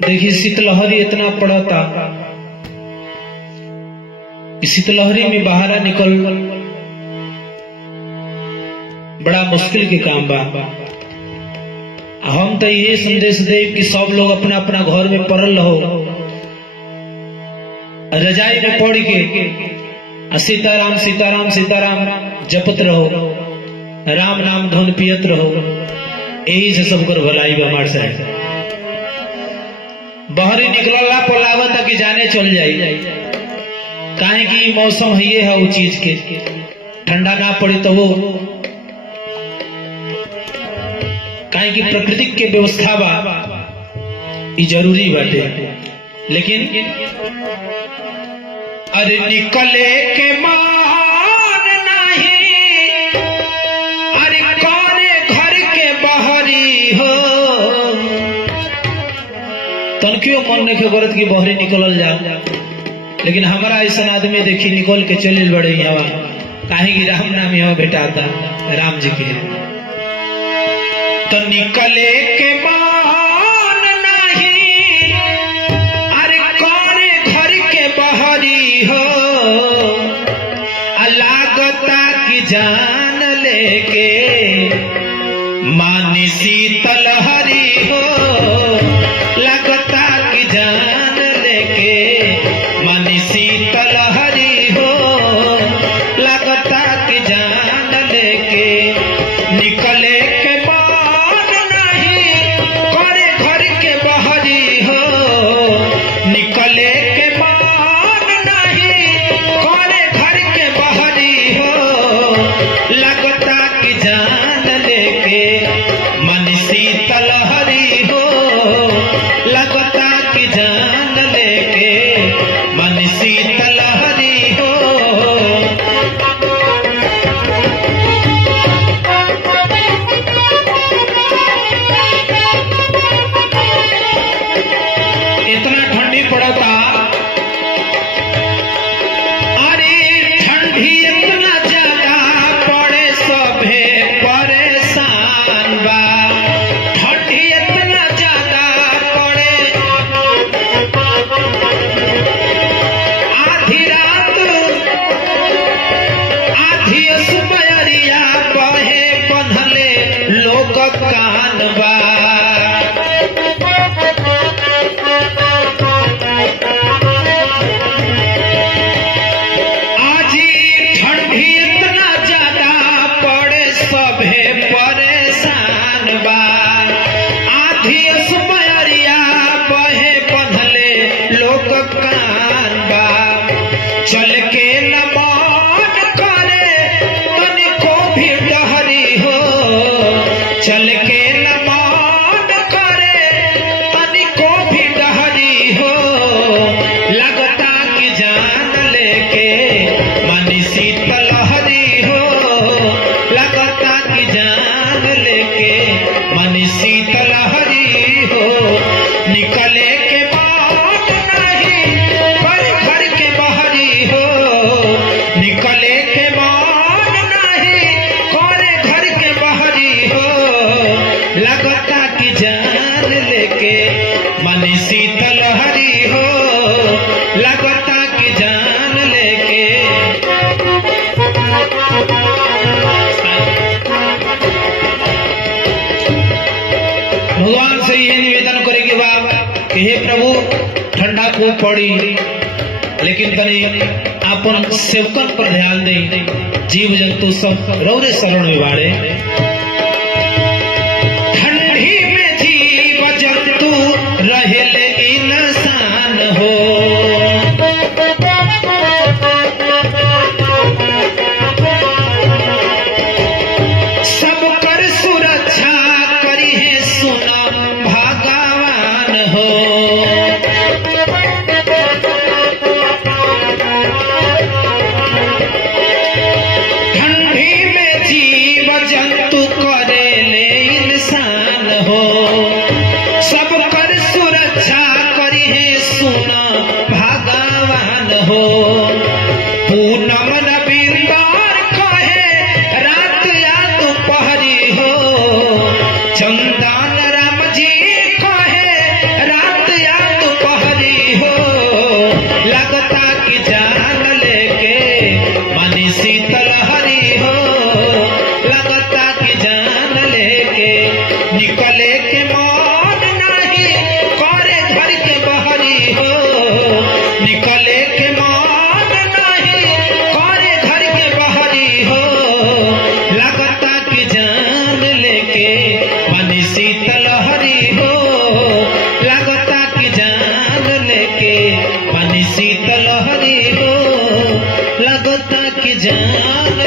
देखिए शीतलहरी इतना पड़ता, शीतलहरी में बाहर निकल बड़ा मुश्किल के काम बा। हम तो ये संदेश दे कि सब लोग अपना अपना घर में पड़ल रहो, रजाई में पड़ के सीताराम सीताराम सीताराम जपत रहो, राम नाम धुन पियत रहो। यही से सब कर भलाई बमार से बहरी निकलला पर लागत कि जाने चल जाई, काहे कि मौसम ये है वो चीज के ठंडा ना पड़े तो वो काहे कि प्रकृति के व्यवस्था बा ये जरूरी बाटे। लेकिन अरे निकले के मान नहीं, अरे कौने घर के बहरी हो, तन क्यों मन नहीं करत कि बहरी निकलल जा। लेकिन हमारा ऐसा आदमी देखी निकल के चले बड़े यहाँ, काहे कि राम नाम यहाँ भेटाता राम जी के। तो निकले के मान नहीं, अरे कौने घर के बहरी हो, लागता की जान लेके मानी शीतलहरी हो, लगता की जान लेके मानी शीतलहरी हो, लगता की जान लेके निकले के मान नहीं, करे घर के बहरी हो, निकले के मान नहीं, करे घर के बहरी हो, लगता की जान लेके मन शीतलहरी हो, लगता की जान लेके मन शीतलहरी हो। इतना ठंडी पड़ता, अरे ठंडी इतना ज्यादा पड़े सभे परेशान बा, ठंडी इतना ज्यादा पड़े आधी रात आधी सुबहरिया बहे बंधले लोग कान बा। परेशान बा, आधी सुबहरिया बहे बंधले लोग कान बा। चल के न मान करे तनिको भी डहरी हो, चल के न मान करे तनिको भी डहरी हो, लगता कि जान लेके मानी शीतलहरी हो, लगता कि जान लेके मन शीतलहरी हो। निकले के मान नहीं, पर घर के बहरी हो, निकले के मान नहीं, करे घर के बहरी हो, लगता कि जान लेके मन शीतलहरी हो, लगता कि जान लेके। भगवान से यह निवेदन करेंगे बाप कि हे प्रभु ठंडा को पड़ी, लेकिन तनी अपन सेवकन पर ध्यान दें, जीव जंतु सब रौरे शरण में बाड़े। ठंडी में जीव जंतु रहेले इंसान हो, सब कर सुरक्षा करी है सुना भगवान हो। ठंडी में जीव जंतु करेले इंसान हो, सब कर सुरक्षा करी है सुना भगवान हो। पूनम नबीनदार कहे रात या दोपहरी हो, चंदन राम जी कहे रात या जान